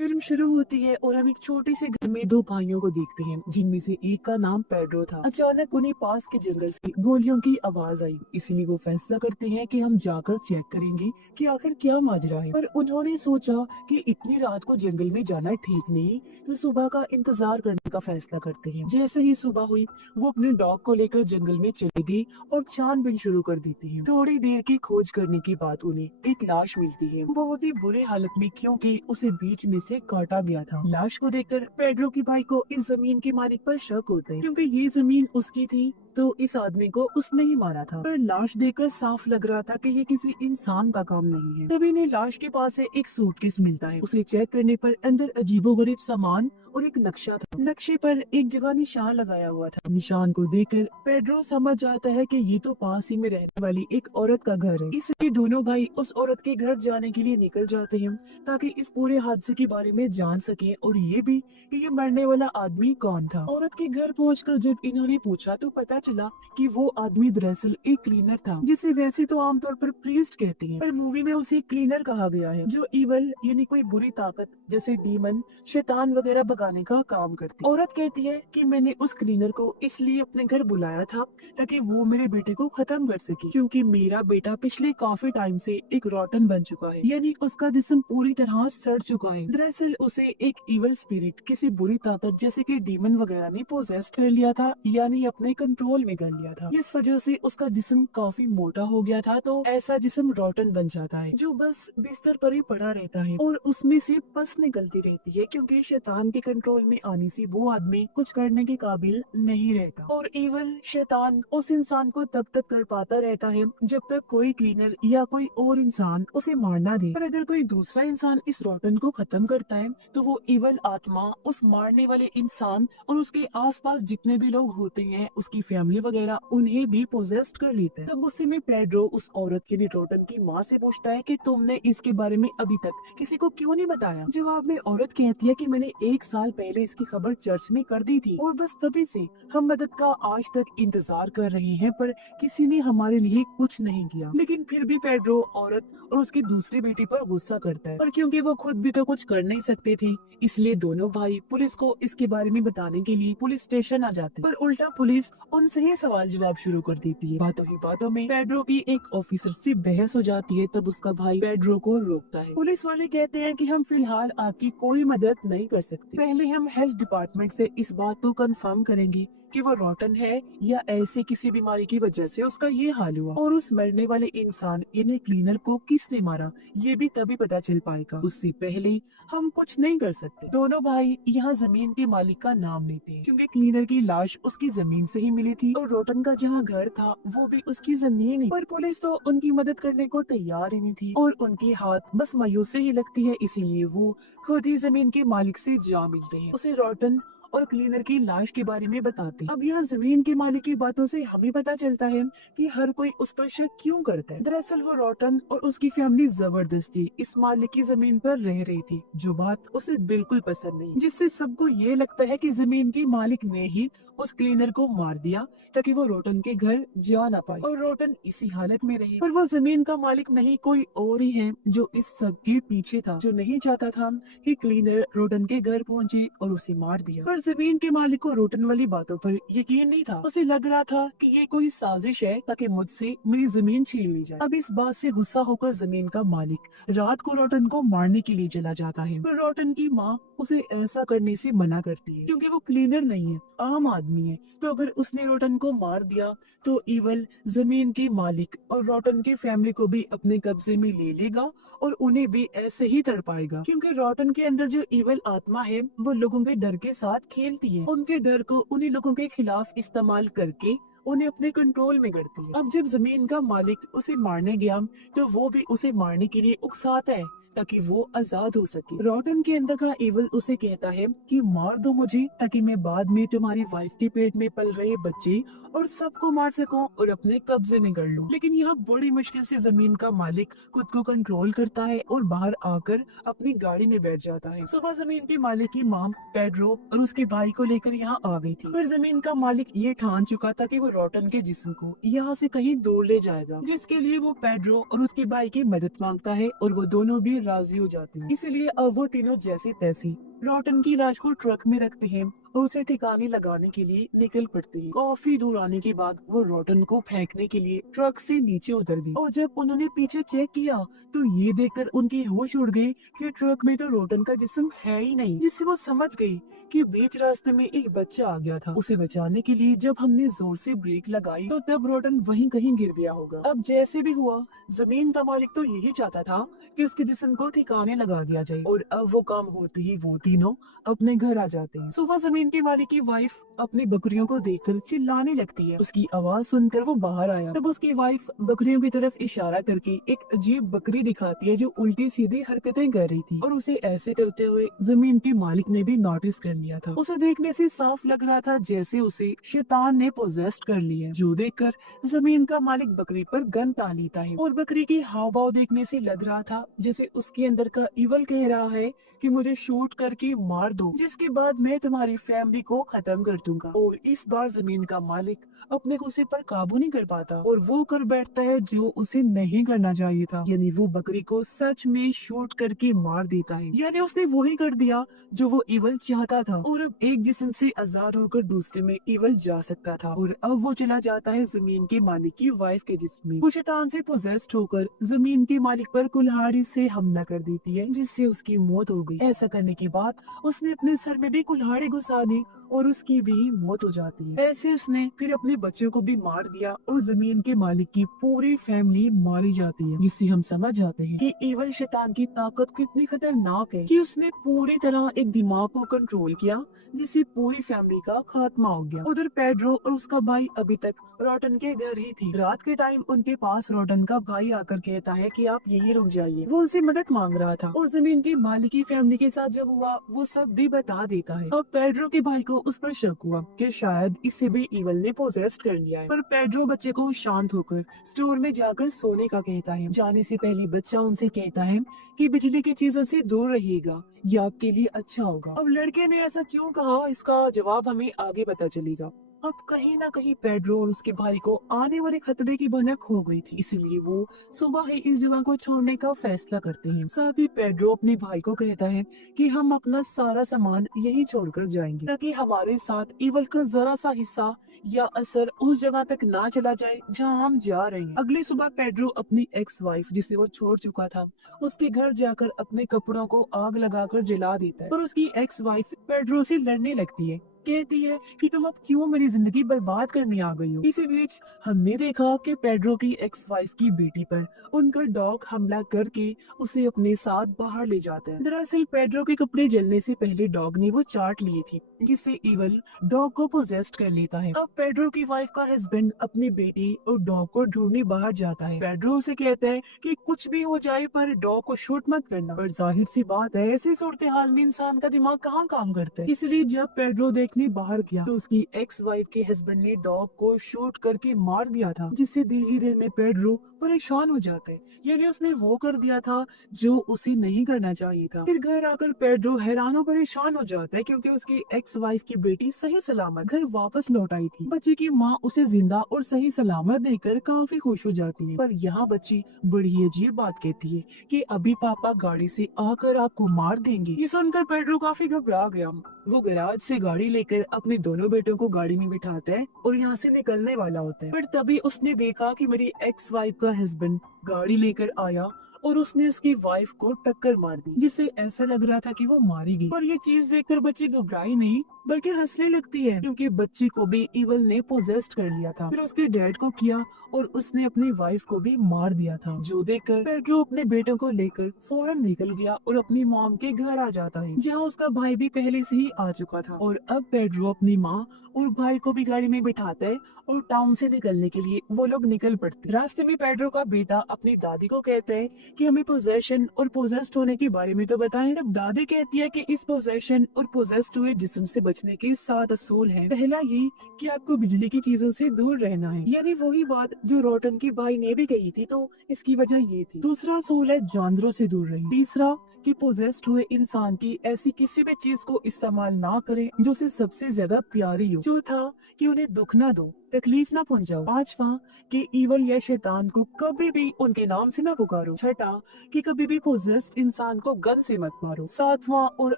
Film शुरू होती है और हम एक छोटे से घर में दो भाइयों को देखते हैं, जिनमें से एक का नाम पेड्रो था। अचानक उन्हें पास के जंगल से गोलियों की आवाज आई, इसीलिए वो फैसला करते हैं कि हम जाकर चेक करेंगे कि आखिर क्या माजरा है। पर उन्होंने सोचा कि इतनी रात को जंगल में जाना ठीक नहीं, तो सुबह का इंतजार करने का फैसला करते हैं। जैसे ही सुबह हुई, वो अपने डॉग को लेकर जंगल में चली गई और छानबीन शुरू कर देती है। थोड़ी देर की खोज करने के बाद उन्हें एक लाश मिलती है, बहुत ही बुरे हालत में, क्योंकि उसे बीच में से काटा गया था। लाश को देखकर पेड्रो के भाई को इस जमीन के मालिक पर शक होता है, क्योंकि ये जमीन उसकी थी, तो इस आदमी को उसने ही मारा था। पर लाश देखकर साफ लग रहा था कि ये किसी इंसान का काम नहीं है। तभी इन्हें लाश के पास से एक सूटकेस मिलता है। उसे चेक करने पर अंदर अजीबोगरीब सामान और एक नक्शा था। नक्शे पर एक जगह निशान लगाया हुआ था। निशान को देखकर पेड्रो समझ जाता है कि ये तो पास ही में रहने वाली एक औरत का घर है। इसलिए दोनों भाई उस औरत के घर जाने के लिए निकल जाते हैं, ताकि इस पूरे हादसे के बारे में जान सके और ये भी कि ये मरने वाला आदमी कौन था। औरत के घर पहुंचकर जब इन्होंने पूछा तो पता चला कि वो आदमी दरअसल एक क्लीनर था, जिसे वैसे तो आमतौर पर प्रीस्ट कहते हैं, पर मूवी में उसे क्लीनर कहा गया है, जो इवल यानी कोई बुरी ताकत जैसे डीमन, शैतान वगैरह भगाने का काम करती। औरत कहती है कि मैंने उस क्लीनर को इसलिए अपने घर बुलाया था ताकि वो मेरे बेटे को खत्म कर सके, क्योंकि मेरा बेटा पिछले काफी टाइम से एक रॉटन बन चुका है, यानी उसका जिस्म पूरी तरह सड़ चुका है। दरअसल उसे एक इवल स्पिरिट, किसी बुरी ताकत जैसे कि डीमन वगैरह ने पोजेस्ट कर लिया था, यानी अपने कंट्रोल में कर लिया था। इस वजह से उसका जिस्म काफी मोटा हो गया था, तो ऐसा जिस्म रॉटन बन जाता है, जो बस बिस्तर पर ही पड़ा रहता है और उसमें से पस निकलती रहती है, क्योंकि शैतान के कंट्रोल में आने से वो आदमी कुछ करने के काबिल नहीं रहता। और इवल शैतान उस इंसान को तब तक कर पाता रहता है जब तक कोई क्लीनर या कोई और इंसान उसे मारना दे। पर अगर कोई दूसरा इंसान इस रॉटन को खत्म करता है, तो वो इवल आत्मा उस मारने वाले इंसान और उसके आसपास जितने भी लोग होते हैं, उसकी फैमिली वगैरह, उन्हें भी पोजेस्ट कर लेता है। तब गुस्से में पेड्रो उस औरत के लिए रॉटन की माँ से पूछता है कि तुमने इसके बारे में अभी तक किसी को क्यों नहीं बताया। जवाब में औरत कहती है कि मैंने 1 साल पहले इसकी खबर चर्च में कर दी थी और बस तभी से हम मदद का आज तक इंतजार कर रहे हैं, पर किसी ने हमारे लिए कुछ नहीं किया। लेकिन फिर भी पेड्रो औरत और उसकी दूसरी बेटी पर गुस्सा करता है, पर क्योंकि वो खुद भी तो कुछ कर नहीं सकते थे, इसलिए दोनों भाई पुलिस को इसके बारे में बताने के लिए पुलिस स्टेशन आ जाते हैं। पर उल्टा पुलिस उनसे ही सवाल जवाब शुरू कर देती है। बातों ही बातों में पेड्रो की एक ऑफिसर से बहस हो जाती है, तब उसका भाई पेड्रो को रोकता है। पुलिस वाले कहते हैं कि हम फिलहाल आपकी कोई मदद नहीं कर सकते, पहले हम हेल्थ डिपार्टमेंट से इस बात को कंफर्म करेंगे कि वो रॉटन है या ऐसी किसी बीमारी की वजह से उसका ये हाल हुआ, और उस मरने वाले इंसान यानी क्लीनर को किसने मारा ये भी तभी पता चल पाएगा। उससे पहले हम कुछ नहीं कर सकते। दोनों भाई यहाँ जमीन के मालिक का नाम लेते हैं, क्योंकि क्लीनर की लाश उसकी जमीन से ही मिली थी और रॉटन का जहाँ घर था वो भी उसकी जमीन ही। पर पुलिस तो उनकी मदद करने को तैयार ही नहीं थी और उनकी हाथ बस मायूसी ही लगती है, इसीलिए वो खुद ही जमीन के मालिक से जा मिलते हैं, उसे रॉटन और क्लीनर की लाश के बारे में बताते हैं। अब यहाँ जमीन के मालिक की बातों से हमें पता चलता है कि हर कोई उस पर शक क्यों करता है। दरअसल वो रॉटन और उसकी फैमिली जबरदस्ती इस मालिक की जमीन पर रह रही थी, जो बात उसे बिल्कुल पसंद नहीं, जिससे सबको ये लगता है कि जमीन के मालिक ने ही उस क्लीनर को मार दिया ताकि वो रोटन के घर जा ना पाए और रोटन इसी हालत में रही। पर वो जमीन का मालिक नहीं, कोई और ही है जो इस सब के पीछे था, जो नहीं चाहता था कि क्लीनर रोटन के घर पहुंचे और उसे मार दिया। पर जमीन के मालिक को रोटन वाली बातों पर यकीन नहीं था। उसे लग रहा था कि ये कोई साजिश है ताकि मुझसे मेरी जमीन छीन ली जाए। अब इस बात से गुस्सा होकर जमीन का मालिक रात को रोटन को मारने के लिए चला जाता है, पर रोटन की माँ उसे ऐसा करने से मना करती है, क्योंकि वो क्लीनर नहीं है, आम आदमी है। तो अगर उसने रोटन को मार दिया तो इवल जमीन के मालिक और रोटन की फैमिली को भी अपने कब्जे में ले लेगा और उन्हें भी ऐसे ही तड़पाएगा, क्योंकि रोटन के अंदर जो इवल आत्मा है वो लोगों के डर के साथ खेलती है, उनके डर को उन्हीं लोगों के खिलाफ इस्तेमाल करके उन्हें अपने कंट्रोल में करती है। अब जब जमीन का मालिक उसे मारने गया तो वो भी उसे मारने के लिए उकसाता है ताकि वो आजाद हो सके। रोटन के अंदर का एवल उसे कहता है कि मार दो मुझे ताकि मैं बाद में तुम्हारी वाइफ के पेट में पल रहे बच्चे और सबको मार सकूं और अपने कब्जे में कर लूं। लेकिन यहाँ बड़ी मुश्किल से जमीन का मालिक खुद को कंट्रोल करता है और बाहर आकर अपनी गाड़ी में बैठ जाता है। सुबह जमीन के मालिक की मां पेड्रो और उसके भाई को लेकर यहाँ आ गई थी, पर जमीन का मालिक ये ठान चुका था कि वो रोटन के जिस्म को यहाँ से कहीं दूर ले जाएगा, जिसके लिए वो पेड्रो और उसके भाई की मदद मांगता है और वो दोनों भी से राजी हो जाते हैं। इसलिए अब वो तीनों जैसे तैसे रोटन की लाश को ट्रक में रखते हैं और उसे ठिकाने लगाने के लिए निकल पड़ते हैं। काफी दूर आने के बाद वो रोटन को फेंकने के लिए ट्रक से नीचे उतर गई और जब उन्होंने पीछे चेक किया तो ये देखकर उनकी होश उड़ गई कि ट्रक में तो रोटन का जिस्म है ही नहीं, जिससे वो समझ गई कि बीच रास्ते में एक बच्चा आ गया था। उसे बचाने के लिए जब हमने जोर से ब्रेक लगाई तो तब रोटन वहीं कहीं गिर गया होगा। अब जैसे भी हुआ, जमीन का मालिक तो यही चाहता था कि उसके जिस्म को ठिकाने लगा दिया जाए और अब वो काम होते ही वो तीनों अपने घर आ जाते हैं। सुबह जमीन के मालिक की वाइफ अपनी बकरियों को देखकर चिल्लाने लगती है। उसकी आवाज सुनकर वो बाहर आया। तब उसकी वाइफ बकरियों की तरफ इशारा करके एक अजीब बकरी दिखाती है जो उल्टी सीधी हरकतें कर रही थी और उसे ऐसे करते हुए जमीन के मालिक ने भी नोटिस कर लिया था। उसे देखने से साफ लग रहा था जैसे उसे शैतान ने पोजेस्ट कर लिया है, जो देखकर जमीन का मालिक बकरी पर गन तान लेता है और बकरी की हाव भाव देखने से लग रहा था जैसे उसके अंदर का इवल कह रहा है कि मुझे शूट करके मार दो, जिसके बाद मैं तुम्हारी फैमिली को खत्म कर दूंगा। और इस बार जमीन का मालिक अपने गुस्से पर काबू नहीं कर पाता और वो कर बैठता है जो उसे नहीं करना चाहिए था, यानी वो बकरी को सच में शूट करके मार देता है। यानी उसने वही कर दिया जो वो इवल चाहता था और अब एक जिस्म से आजाद होकर दूसरे में इवल जा सकता था। और अब वो चला जाता है जमीन के मालिक की वाइफ के जिस्म में। वो शैतान से पोजेस्ड होकर जमीन के मालिक पर कुल्हाड़ी से हमला कर देती है, जिससे उसकी मौत हो गई। ऐसा करने के बाद उसने अपने सर में भी कुल्हाड़ी घुसा दी और उसकी भी मौत हो जाती है। ऐसे उसने फिर अपने बच्चों को भी मार दिया और जमीन के मालिक की पूरी फैमिली मारी जाती है, जिससे हम समझ जाते हैं कि इवल शैतान की ताकत कितनी खतरनाक है कि उसने पूरी तरह एक दिमाग को कंट्रोल किया, जिससे पूरी फैमिली का खात्मा हो गया। उधर पेड्रो और उसका भाई अभी तक रोटन के घर ही थे। रात के टाइम उनके पास रोटन का भाई आकर कहता है कि आप यही रुक जाइए। वो उनसे मदद मांग रहा था और जमीन के मालिक की फैमिली के साथ जो हुआ वो सब भी बता देता है। अब पेड्रो के भाई को उस पर शक हुआ कि शायद इसे भी इवल ने पोजेस्ट कर लिया है, पर पेड्रो बच्चे को शांत होकर स्टोर में जाकर सोने का कहता है। जाने से पहले बच्चा उनसे कहता है कि बिजली की चीजों से दूर रहिएगा, ये आपके लिए अच्छा होगा। अब लड़के ने ऐसा क्यों कहा, इसका जवाब हमें आगे पता चलेगा। अब कहीं ना कहीं पेड्रो और उसके भाई को आने वाले खतरे की भनक हो गई थी, इसलिए वो सुबह ही इस जगह को छोड़ने का फैसला करते हैं। साथ ही पेड्रो अपने भाई को कहता है कि हम अपना सारा सामान यही छोड़कर जाएंगे ताकि हमारे साथ इवल का जरा सा हिस्सा या असर उस जगह तक ना चला जाए जहां हम जा रहे हैं। अगली सुबह पेड्रो अपनी एक्स वाइफ जिसे वो छोड़ चुका था उसके घर जाकर अपने कपड़ों को आग लगाकर जला देता है, पर उसकी एक्स वाइफ पेड्रो से लड़ने लगती है। कहती है कि तुम अब क्यों मेरी जिंदगी बर्बाद करने आ गई हो। इसी बीच हमने देखा कि पेड्रो की एक्स वाइफ की बेटी पर उनका डॉग हमला करके उसे अपने साथ बाहर ले जाता है। दरअसल पेड्रो के कपड़े जलने से पहले डॉग ने वो चाट लिए थे, जिससे इवल डॉग को पोजेस्ट कर लेता है। अब पेड्रो की वाइफ का हस्बैंड अपनी बेटी और डॉग को ढूंढने बाहर जाता है। पेड्रो उसे कहता है कि कुछ भी हो जाए पर डॉग को शूट मत करना, पर जाहिर सी बात है ऐसी सूरत हाल में इंसान का दिमाग कहाँ काम करता है। इसलिए जब पेड्रो देखने बाहर गया तो उसकी एक्स वाइफ के हस्बैंड ने डॉग को शूट करके मार दिया था, जिससे दिल ही दिल में पेड्रो परेशान हो जाता है। यानी उसने वो कर दिया था जो उसे नहीं करना चाहिए था। फिर घर आकर पेड्रो हैरान और परेशान हो जाता है क्योंकि उसकी एक्स वाइफ की बेटी सही सलामत घर वापस लौट आई थी। बच्चे की माँ उसे जिंदा और सही सलामत देखकर काफी खुश हो जाती है, पर यहाँ बच्ची बड़ी अजीब बात कहती है कि अभी पापा गाड़ी से आकर आपको मार देंगे। ये सुनकर पेड्रो काफी घबरा गया। वो गैराज से गाड़ी लेकर अपने दोनों बेटों को गाड़ी में बिठाता है और यहाँ से निकलने वाला होता है, पर तभी उसने देखा कि मेरी एक्स वाइफ का हस्बैंड गाड़ी लेकर आया और उसने उसकी वाइफ को टक्कर मार दी, जिससे ऐसा लग रहा था कि वो मारी गई। पर ये चीज देखकर बच्ची घबराई नहीं बल्कि हंसने लगती है क्योंकि बच्ची को भी इवल ने पोजेस्ट कर लिया था। फिर उसके डैड को किया और उसने अपनी वाइफ को भी मार दिया था, जो देखकर पेड्रो अपने बेटों को लेकर फौरन निकल गया और अपनी मॉम के घर आ जाता है, जहाँ उसका भाई भी पहले से ही आ चुका था। और अब पेड्रो अपनी माँ और भाई को भी गाड़ी में बिठाता है और टाउन से निकलने के लिए वो लोग निकल पड़ते। रास्ते में पेड्रो का बेटा अपनी दादी को कहता है कि हमें पोजेशन और पोजेस्ट होने के बारे में तो बताएं। तब दादी कहती है कि इस पोजेशन और पोजेस्ट हुए जिस्म से बचने के 7 असूल हैं। पहला ये कि आपको बिजली की चीजों से दूर रहना है, यानी वही बात जो रोटन के भाई ने भी कही थी, तो इसकी वजह ये थी। दूसरा असूल है जानवरों से दूर रहना। तीसरा कि पोजेस्ट हुए इंसान की ऐसी किसी भी चीज को इस्तेमाल ना करें जो उसे सबसे ज्यादा प्यारी हो। चौथा कि उन्हें दुख ना दो। तकलीफ ना पहुंचाओ। पांचवा, कि ईवल या शैतान को कभी भी उनके नाम से ना पुकारो। छठा, कि कभी भी पोजेस्ड इंसान को गन से मत मारो। सातवां और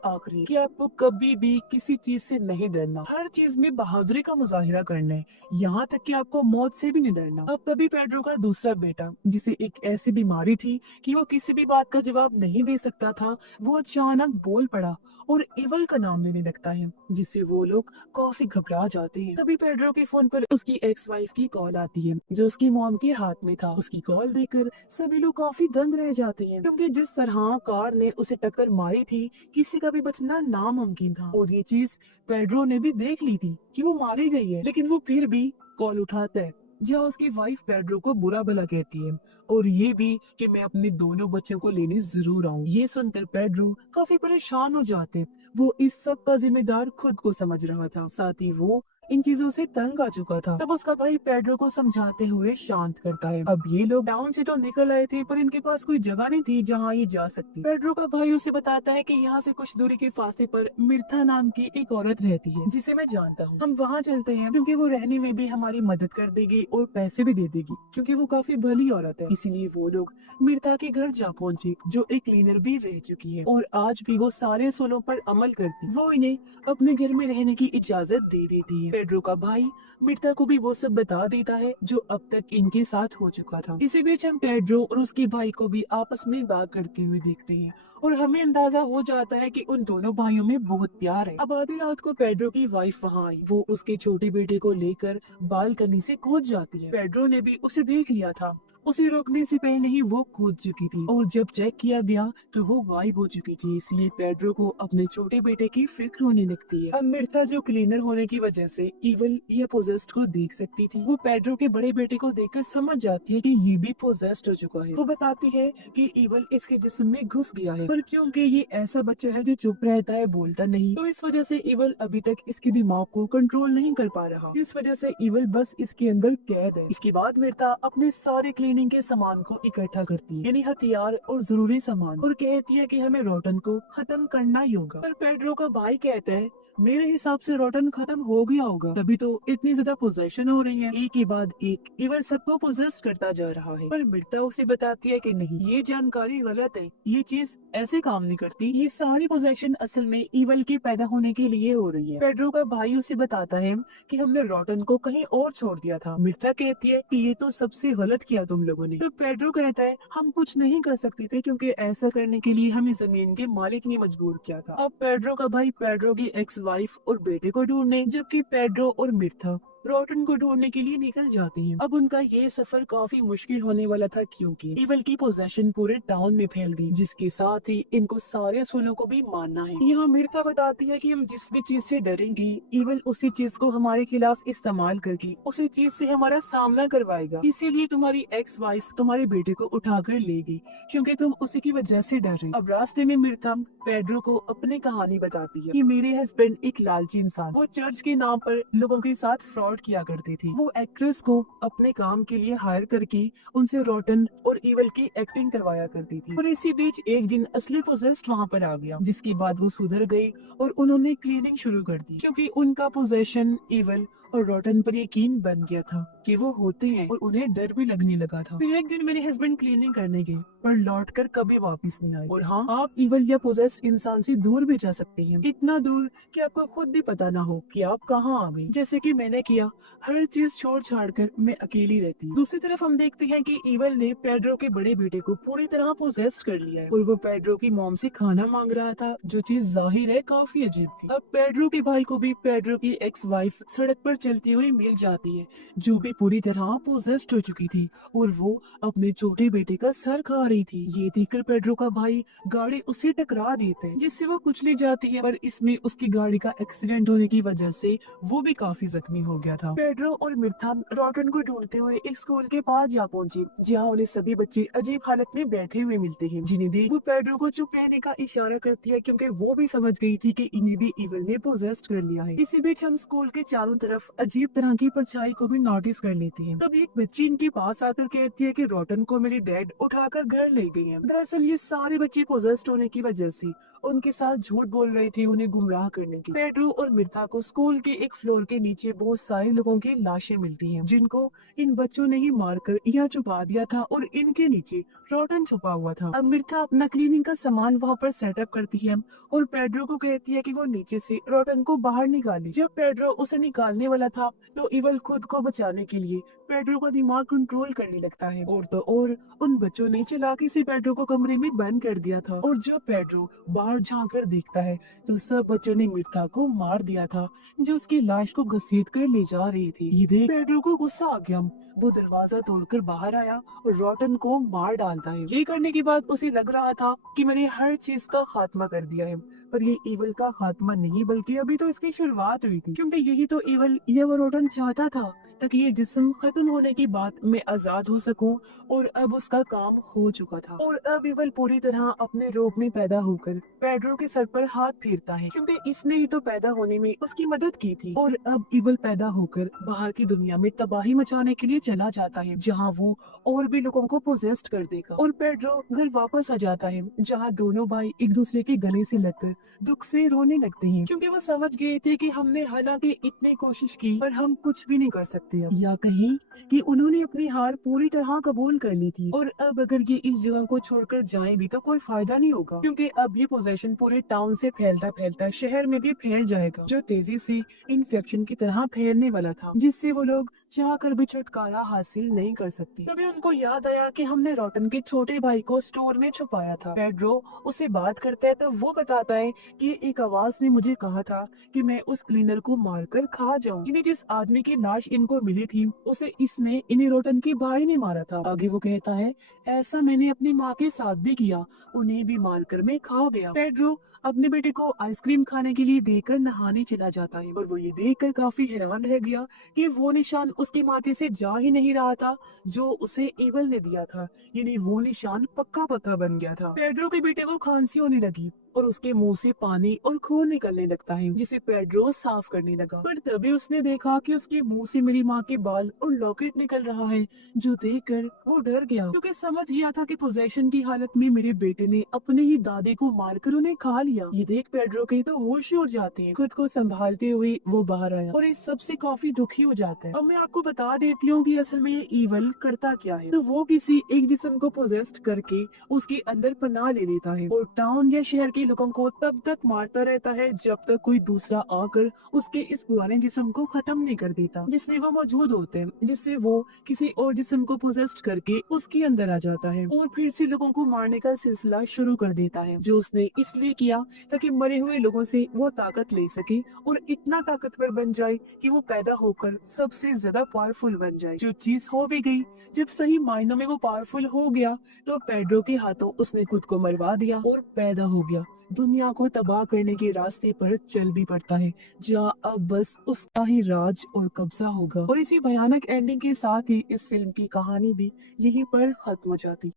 आखिरी, कि आपको कभी भी किसी चीज से नहीं डरना, हर चीज में बहादुरी का मुजाहिरा करना है, यहाँ तक कि आपको मौत से भी नहीं डरना। अब तभी पेड्रो का दूसरा बेटा, जिसे एक ऐसी बीमारी थी कि वो किसी भी बात का जवाब नहीं दे सकता था, वो अचानक बोल पड़ा और इवल का नाम लेने लगता है, जिससे वो लोग काफी घबरा जाते हैं। तभी पेड्रो के फोन पर उसकी एक्स वाइफ की कॉल आती है, जो उसकी मॉम के हाथ में था। उसकी कॉल देखकर सभी लोग काफी दंग रह जाते हैं, क्योंकि जिस तरह कार ने उसे टक्कर मारी थी, किसी का भी बचना नामुमकिन था। और ये चीज पेड्रो ने भी देख ली थी कि वो मारी गई है, लेकिन वो फिर भी कॉल उठाता है, जहाँ उसकी वाइफ पेड्रो को बुरा भला कहती है, और ये भी कि मैं अपने दोनों बच्चों को लेने जरूर आऊँ। ये सुनकर पेड्रो काफी परेशान हो जाते। वो इस सब का जिम्मेदार खुद को समझ रहा था, साथ ही वो इन चीजों से तंग आ चुका था। तब उसका भाई पेड्रो को समझाते हुए शांत करता है। अब ये लोग टाउन से तो निकल आए थे, पर इनके पास कोई जगह नहीं थी जहाँ ये जा सकते। पेड्रो का भाई उसे बताता है कि यहाँ से कुछ दूरी के फासले पर मिर्था नाम की एक औरत रहती है, जिसे मैं जानता हूँ। हम वहाँ चलते हैं, क्योंकि वो रहने में भी हमारी मदद कर देगी और पैसे भी दे देगी, क्योंकि वो काफी भली औरत है। इसीलिए वो लोग मिर्था के घर जा पहुँचे, जो एक क्लीनर भी रह चुकी है, और आज भी वो सारे सोलों पर अमल करती। वो इन्हें अपने घर में रहने की इजाजत दे देती है। पेड्रो का भाई मिर्था को भी वो सब बता देता है जो अब तक इनके साथ हो चुका था। इसी बीच हम पेड्रो और उसके भाई को भी आपस में बात करते हुए देखते हैं, और हमें अंदाजा हो जाता है कि उन दोनों भाइयों में बहुत प्यार है। अब आधी रात को पेड्रो की वाइफ वहाँ आई। वो उसके छोटे बेटे को लेकर बालकनी से कूद जाती है। पेड्रो ने भी उसे देख लिया था, उसे रोकने से पहले ही वो कूद चुकी थी, और जब चेक किया गया तो वो गायब हो चुकी थी। इसलिए पेड्रो को अपने छोटे बेटे की फिक्र होने लगती है। अब मिर्था, जो क्लीनर होने की वजह से इवल या पोजेस्ड को देख सकती थी, वो पेड्रो के बड़े बेटे को देखकर समझ जाती है कि ये भी पोजेस्ड हो चुका है। वो बताती है कि इवल इसके जिस्म में घुस गया है, पर क्योंकि ये ऐसा बच्चा है जो चुप रहता है, बोलता नहीं, तो इस वजह से इवल अभी तक इसके दिमाग को कंट्रोल नहीं कर पा रहा। इस वजह से इवल बस इसके अंदर कैद है। इसके बाद मिर्था अपने सारे क्लीनिंग के सामान को इकट्ठा करती है, यानी हथियार और जरूरी सामान, और कहती है कि हमें रोटन को खत्म करना ही होगा। पर पेड्रो का भाई कहता है, मेरे हिसाब से रोटन खत्म हो गया होगा, तभी तो इतनी ज्यादा पोजेशन हो रही है, एक के बाद एक इवल सबको पोजेस करता जा रहा है। पर मिर्था उसे बताती है कि नहीं, ये जानकारी गलत है, ये चीज ऐसे काम नहीं करती, ये सारी पोजेशन असल में इवल के पैदा होने के लिए हो रही है। पेड्रो का भाई उसे बताता है कि हमने रोटन को कहीं और छोड़ दिया था। मिर्था कहती है कि ये तो सबसे गलत किया तुम लोगों ने। तो पेड्रो कहता है, हम कुछ नहीं कर सकते थे, क्योंकि ऐसा करने के लिए हमें जमीन के मालिक ने मजबूर किया था। अब पेड्रो का भाई पेड्रो की एक्स वाइफ और बेटे को ढूंढने, जबकि पेड्रो और मिर्था रोटन को ढूंढने के लिए निकल जाते हैं। अब उनका ये सफर काफी मुश्किल होने वाला था, क्योंकि इवल की पोजेशन पूरे टाउन में फैल गई, जिसके साथ ही इनको सारे सोलों को भी मानना है। यहाँ मिर्था बताती है कि हम जिस भी चीज से डरेंगे, इवल उसी चीज को हमारे खिलाफ इस्तेमाल करके उसी चीज से हमारा सामना करवाएगा। इसीलिए तुम्हारी एक्स वाइफ तुम्हारे बेटे को उठाकर लेगी, क्योंकि तुम उसी की वजह से डरे। अब रास्ते में मिर्था पेड्रो को अपनी कहानी बताती है कि मेरे हस्बैंड एक लालची इंसान, वो चर्च के नाम पर लोगों के साथ फ्रॉड किया करती थी। वो एक्ट्रेस को अपने काम के लिए हायर करके उनसे रोटन और इवल की एक्टिंग करवाया करती थी। और इसी बीच एक दिन असली पोजेस्ड वहाँ पर आ गया, जिसके बाद वो सुधर गई और उन्होंने क्लीनिंग शुरू कर दी, क्योंकि उनका पोजेशन इवल और रोटन पर यकीन बन गया था कि वो होते हैं, और उन्हें डर भी लगने लगा था। फिर एक दिन मेरे हस्बैंड क्लीनिंग करने गए, पर लौटकर कभी वापस नहीं आए। और हाँ, आप इवल या पोजेस्ड इंसान से दूर भी जा सकते हैं, इतना दूर कि आपको खुद भी पता ना हो कि आप कहाँ आ गए, जैसे कि मैंने किया। हर चीज छोड़ छाड़ कर मैं अकेली रहती हूँ। दूसरी तरफ हम देखते हैं कि इवल ने पेड्रो के बड़े बेटे को पूरी तरह पोजेस्ड कर लिया है, और वो पेड्रो की मॉम से खाना मांग रहा था, जो चीज जाहिर है काफी अजीब थी। अब पेड्रो के भाई को भी पेड्रो की एक्स वाइफ सड़क पर चलती हुई मिल जाती है, जो भी पूरी तरह पोजेस्ड हो चुकी थी, और वो अपने छोटे बेटे का सर खा रही थी। ये देखकर पेड्रो का भाई गाड़ी उसे टकरा देते हैं, जिससे वो कुचली जाती है, पर इसमें उसकी गाड़ी का एक्सीडेंट होने की वजह से वो भी काफी जख्मी हो गया था। पेड्रो और मिर्था रोटन को ढूंढते हुए एक स्कूल के पास जा पहुंचे, जहाँ उन्हें सभी बच्चे अजीब हालत में बैठे हुए मिलते हैं, जिन्हें देख वो पेड्रो को चुप रहने का इशारा करती है, क्योंकि वो भी समझ गई थी कि इन्हें भी इवल ने पोजेस्ड कर लिया है। इसी बीच हम स्कूल के चारों तरफ अजीब तरह की परछाई को भी नोटिस कर लेते हैं। तब एक बच्ची इनके पास आकर कहती है कि रोटन को मेरे डैड उठाकर घर ले गए हैं। दरअसल ये सारे बच्चे पोजेस्ड होने की वजह से उनके साथ झूठ बोल रहे थे उन्हें गुमराह करने की। पेड्रो और मिर्था को स्कूल के एक फ्लोर के नीचे बहुत सारे लोगों की लाशें मिलती हैं, जिनको इन बच्चों ने ही मारकर यहाँ छुपा दिया था और इनके नीचे रॉटन छुपा हुआ था। अब मिर्था अपना क्लीनिंग का सामान वहाँ पर सेटअप करती है और पेड्रो को कहती है कि वो नीचे से रॉटन को बाहर निकाले। जब पेड्रो उसे निकालने वाला था तो इवल खुद को बचाने के लिए पेड्रो का दिमाग कंट्रोल करने लगता है। और तो और उन बच्चों ने चालाकी से पेड्रो को कमरे में बंद कर दिया था और जब पेड्रो बाहर झांक कर देखता है तो सब बच्चों ने मिर्था को मार दिया था, जो उसकी लाश को घसीट कर ले जा रही थी। ये देख पेड्रो को गुस्सा आ गया। वो दरवाजा तोड़कर बाहर आया और रॉटन को मार डालता है। ये करने के बाद उसे लग रहा था कि मैंने हर चीज का खात्मा कर दिया है, पर ये इवल का खात्मा नहीं बल्कि अभी तो इसकी शुरुआत हुई थी, क्योंकि यही तो इवल ये वो रॉटन चाहता था ताकि ये जिस्म खत्म होने के बाद मैं आजाद हो सकूं। और अब उसका काम हो चुका था और अब इवल पूरी तरह अपने रूप में पैदा होकर पेड्रो के सर पर हाथ फेरता है, क्योंकि इसने ही तो पैदा होने में उसकी मदद की थी। और अब इवल पैदा होकर बाहर की दुनिया में तबाही मचाने के लिए चला जाता है, जहाँ वो और भी लोगों को पोजेस्ट कर देगा। और पेड्रो घर वापस आ जाता है, जहाँ दोनों भाई एक दूसरे के गले से लगकर दुख से रोने लगते हैं, क्योंकि वो समझ गए थे कि हमने हालांकि इतनी कोशिश की पर हम कुछ भी नहीं कर सकते अब। या कहीं कि उन्होंने अपनी हार पूरी तरह कबूल कर ली थी और अब अगर ये इस जगह को छोड़कर जाएं भी तो कोई फायदा नहीं होगा, क्योंकि अब ये पोजेशन पूरे टाउन से फैलता फैलता शहर में भी फैल जाएगा, जो तेजी से इन्फेक्शन की तरह फैलने वाला था, जिससे वो लोग चाह कर भी छुटकारा हासिल नहीं कर सकते। तभी उनको याद आया कि हमने रॉटन के छोटे भाई को स्टोर में छुपाया था। पेड्रो उससे बात करता है तो वो बताता है कि एक आवाज ने मुझे कहा था कि मैं उस क्लीनर को मारकर खा जाऊं। इन्हें जिस आदमी की लाश इनको मिली थी उसे इसने इन्हें रॉटन के भाई ने मारा था। आगे वो कहता है ऐसा मैंने अपनी माँ के साथ भी किया, उन्हें भी मारकर मैं खा गया। पेड्रो अपने बेटे को आइसक्रीम खाने के लिए देकर नहाने चला जाता है और वो ये देखकर काफी हैरान रह गया कि वो निशान उसके माथे से जा ही नहीं रहा था जो उसे इवल ने दिया था, यानी वो निशान पक्का पक्का बन गया था। पेड्रो के बेटे को खांसी होने लगी और उसके मुंह से पानी और खून निकलने लगता है, जिसे पेड्रो साफ करने लगा। पर तभी उसने देखा कि उसके मुंह से मेरी माँ के बाल और लॉकेट निकल रहा है, जो देखकर वो डर गया, क्योंकि समझ गया था कि पोजेशन की हालत में मेरे बेटे ने अपने ही दादे को मारकर उन्हें खा लिया। ये देख पेड्रो के तो होश उड़ जाते हैं। खुद को संभालते हुए वो बाहर आया और इस सबसे काफी दुखी हो जाता है। अब मैं आपको बता देती हूँ कि असल में ये इवल करता क्या है। तो वो किसी एक जिस्म को पोजेस्ट करके उसके अंदर पनाह ले लेता है और टाउन या शहर के लोगों को तब तक मारता रहता है जब तक कोई दूसरा आकर उसके इस पुराने जिस्म को खत्म नहीं कर देता जिसमें वो मौजूद होते हैं, जिससे वो किसी और जिस्म को पोजेस्ट करके उसके अंदर आ जाता है और फिर से लोगों को मारने का सिलसिला शुरू कर देता है, जो उसने इसलिए किया ताकि मरे हुए लोगों से वो ताकत ले सके और इतना ताकतवर बन जाए कि वो पैदा होकर सबसे ज्यादा पावरफुल बन जाए। जो चीज हो भी गई, जब सही मायनों में वो पावरफुल हो गया तो पेड्रो के हाथों उसने खुद को मरवा दिया और पैदा हो गया। दुनिया को तबाह करने के रास्ते पर चल भी पड़ता है, जहाँ अब बस उसका ही राज और कब्जा होगा। और इसी भयानक एंडिंग के साथ ही इस फिल्म की कहानी भी यहीं पर खत्म हो जाती।